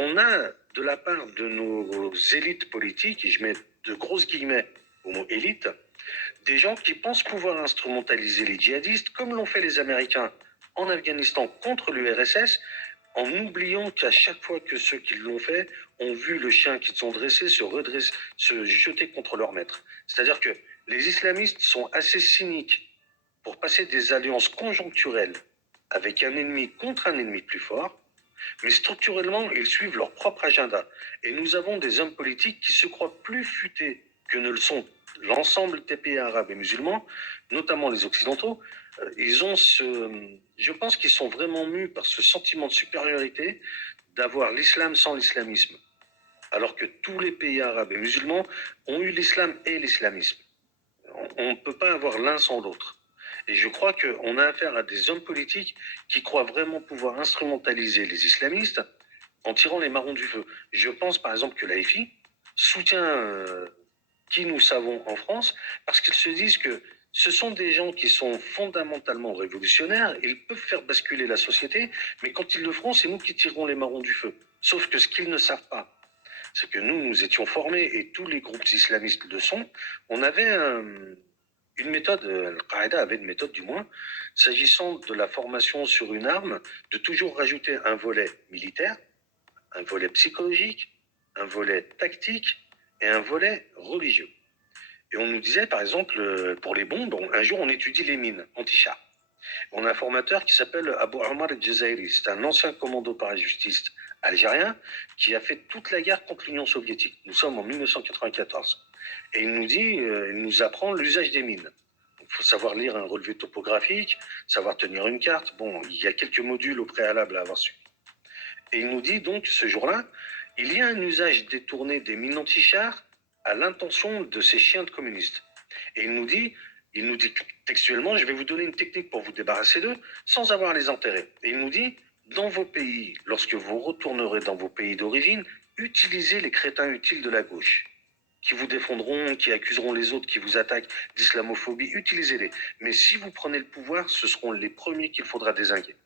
on a de la part de nos élites politiques, et je mets de grosses guillemets au mot élite, des gens qui pensent pouvoir instrumentaliser les djihadistes, comme l'ont fait les Américains en Afghanistan contre l'URSS, en oubliant qu'à chaque fois que ceux qui l'ont fait ont vu le chien qu'ils sont dressés se jeter contre leur maître. C'est-à-dire que les islamistes sont assez cyniques pour passer des alliances conjoncturelles avec un ennemi contre un ennemi plus fort, mais structurellement, ils suivent leur propre agenda. Et nous avons des hommes politiques qui se croient plus futés que ne le sont l'ensemble des pays arabes et musulmans, notamment les occidentaux. Je pense qu'ils sont vraiment mus par ce sentiment de supériorité d'avoir l'islam sans l'islamisme, alors que tous les pays arabes et musulmans ont eu l'islam et l'islamisme. On ne peut pas avoir l'un sans l'autre. Et je crois qu'on a affaire à des hommes politiques qui croient vraiment pouvoir instrumentaliser les islamistes en tirant les marrons du feu. Je pense par exemple que l'AFI soutient qui nous savons en France parce qu'ils se disent que ce sont des gens qui sont fondamentalement révolutionnaires, ils peuvent faire basculer la société, mais quand ils le feront, c'est nous qui tirerons les marrons du feu. Sauf que ce qu'ils ne savent pas, c'est que nous étions formés, et tous les groupes islamistes le sont, on avait une méthode, Al-Qaïda avait une méthode du moins, s'agissant de la formation sur une arme, de toujours rajouter un volet militaire, un volet psychologique, un volet tactique et un volet religieux. Et on nous disait, par exemple, pour les bombes, un jour on étudie les mines anti-char. On a un formateur qui s'appelle Abu Omar el-Jazairi. C'est un ancien commando parachutiste algérien qui a fait toute la guerre contre l'Union soviétique. Nous sommes en 1994. Et il nous dit, il nous apprend l'usage des mines. Il faut savoir lire un relevé topographique, savoir tenir une carte. Bon, il y a quelques modules au préalable à avoir su. Et il nous dit donc, ce jour-là, il y a un usage détourné des mines anti-chars à l'intention de ces chiens de communistes. Et il nous dit textuellement, je vais vous donner une technique pour vous débarrasser d'eux sans avoir à les enterrer. Et il nous dit, dans vos pays, lorsque vous retournerez dans vos pays d'origine, utilisez les crétins utiles de la gauche, qui vous défendront, qui accuseront les autres, qui vous attaquent d'islamophobie, utilisez-les. Mais si vous prenez le pouvoir, ce seront les premiers qu'il faudra dézinguer.